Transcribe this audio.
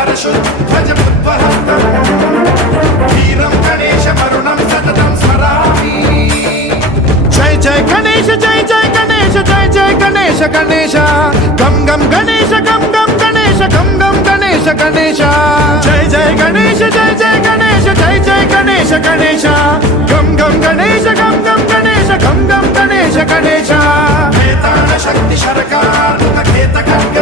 पारशुद्धजमुद्वहन्तम् वीरं गणेश वरुणं सततं स्मरामि। जय जय गणेश जय जय गणेश जय जय गणेश गणेश गम गम गणेश गम गम गणेश गम गम गणेश गणेश जय जय गणेश जय जय गणेश जय जय गणेश गणेश गम गम गणेश गम गम गणेश गम गम गणेश गणेश वेताल शक्ति शरकार खेत खड्ग